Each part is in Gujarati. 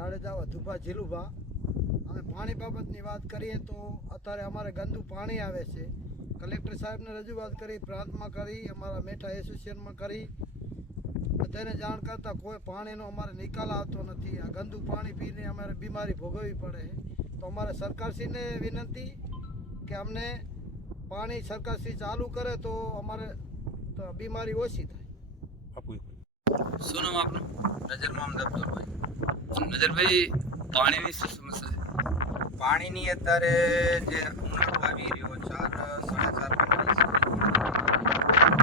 જાડેજા વધુભા જીલુભા। અમે પાણી બાબતની વાત કરીએ તો અત્યારે અમારે ગંદુ પાણી આવે છે। કલેક્ટર સાહેબને રજૂઆત કરી, પ્રાંતમાં કરી, અમારા મેઠા એસોસિએશનમાં કરી, બધાને જાણ કરતાં કોઈ પાણીનો અમારે નિકાલ આવતો નથી। આ ગંદુ પાણી પીને અમારે બીમારી ભોગવવી પડે। તો અમારે સરકારશ્રીને વિનંતી કે અમને પાણી સરકારશ્રી ચાલુ કરે તો અમારે બીમારી ઓછી થાય। શું નામ આપનું? નજર મોહમ્મદ અબ્દુલભાઈ। નજરભાઈ, પાણીની શું સમસ્યા છે? પાણીની અત્યારે જે ઉનાળો આવી રહ્યો 4-4.5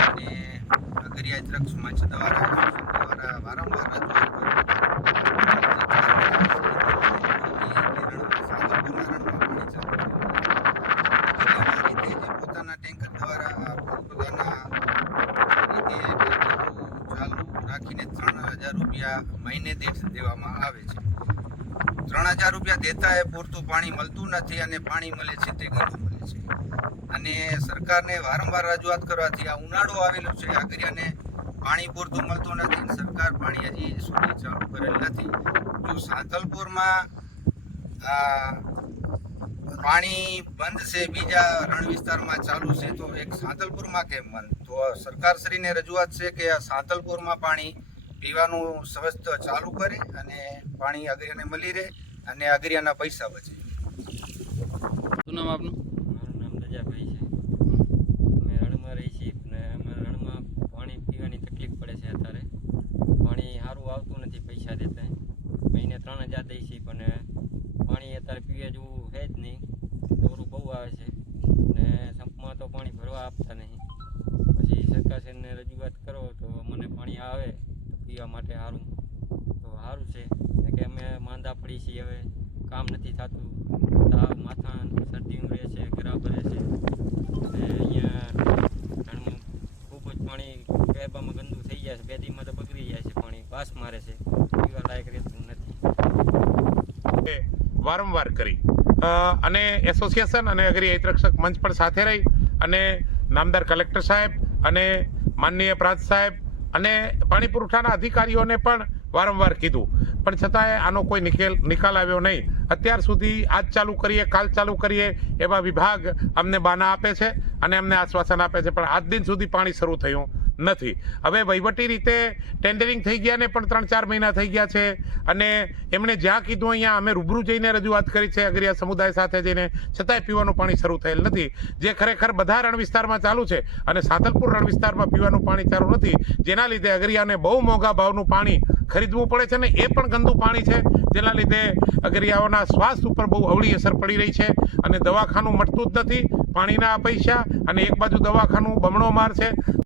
અને અગરિયા દ્રક્ષ મંચ દ્વારા વારંવાર પોતાના ટેન્કર દ્વારા પોતાના ચાલુ રાખીને 3000 રૂપિયા મહિને દીઠ દેવામાં આવે છે। 3000 રૂપિયા દેતા એ પૂરતું પાણી મળતું નથી અને પાણી મળે છે તે ગંદુ મળે છે। અને સરકારને વારંવાર રજૂઆત કરવાથી આ ઉનાળો આવેલો છે, આગરિયાને પાણી પૂરતું મળતું નથી। સરકાર પાણી હજી સુધી ચાલુ કરેલ નથી। જો સાંતલપુરમાં પાણી બંધ છે, બીજા રણ વિસ્તારમાં ચાલુ છે, તો એક સાંતલપુરમાં કેમ બંધ? તો સરકારશ્રીને રજૂઆત છે કે આ સાંતલપુરમાં પાણી પીવાનું સ્વસ્થ ચાલુ કરે અને પાણી અગરિયાને મળી રહે અને અગરિયાના પૈસા બચે। શું નામ આપનું? મારું નામ રજાભાઈ છે। અમે રણમાં રહી છીએ અને અમારા રણમાં પાણી પીવાની તકલીફ પડે છે। અત્યારે પાણી સારું આવતું નથી પૈસા દેતા। મહિને 3000 દઈએ છીએ પણ પાણી અત્યારે પીવા જેવું છે જ નહીં। દોરું બહુ આવે છે ને સંપમાં તો પાણી ભરવા આપતા નહીં। પછી સરકારશ્રીને રજૂઆત કરો તો મને પાણી આવે તો પીવા માટે સારું છે કે અમે માંદા પડી છીએ, હવે કામ નથી થતું, તાવ, માથા, શરદી રહે છે, ગરાબ રહે છે અને અહીંયા રણમાં ખૂબ જ પાણી ગેબામાં ગંદુ થઈ જાય છે। 2 દીમાં તો બગડી જાય છે, પાણી વાસ મારે છે, પીવા લાયક રહેતું નથી। વારંવાર કરી અને એસોસિએશન અને અગરિયા હિતરક્ષક મંચ પણ સાથે રહી અને નામદાર કલેક્ટર સાહેબ અને માનનીય પ્રાંત સાહેબ અને પાણી પુરવઠાના અધિકારીઓને પણ વારંવાર કીધું, પણ છતાંય આનો કોઈ નિકાલ આવ્યો નહીં। અત્યાર સુધી આજ ચાલુ કરીએ, કાલ ચાલુ કરીએ એવા વિભાગ અમને બાના આપે છે અને અમને આશ્વાસન આપે છે, પણ આજ દિન સુધી પાણી શરૂ થયું નથી। હવે વહીવટી રીતે ટેન્ડરિંગ થઈ ગયા ને પણ 3-4 મહિના થઈ ગયા છે અને એમણે જ્યાં કીધું અહીંયા અમે રૂબરૂ જઈને રજૂઆત કરી છે અગરિયા સમુદાય સાથે જઈને, છતાંય પીવાનું પાણી શરૂ થયેલ નથી। જે ખરેખર બધા રણ વિસ્તારમાં ચાલુ છે અને સાંતલપુર રણ વિસ્તારમાં પીવાનું પાણી ચાલુ નથી, જેના લીધે અગરિયાને બહુ મોંઘા ભાવનું પાણી ખરીદવું પડે છે ને એ પણ ગંદુ પાણી છે, જેના લીધે અગરિયાઓના સ્વાસ્થ્ય ઉપર બહુ અવળી અસર પડી રહી છે અને દવાખાનું મળતું જ નથી, પાણીના પૈસા અને એક બાજુ દવાખાનું બમણો માર છે।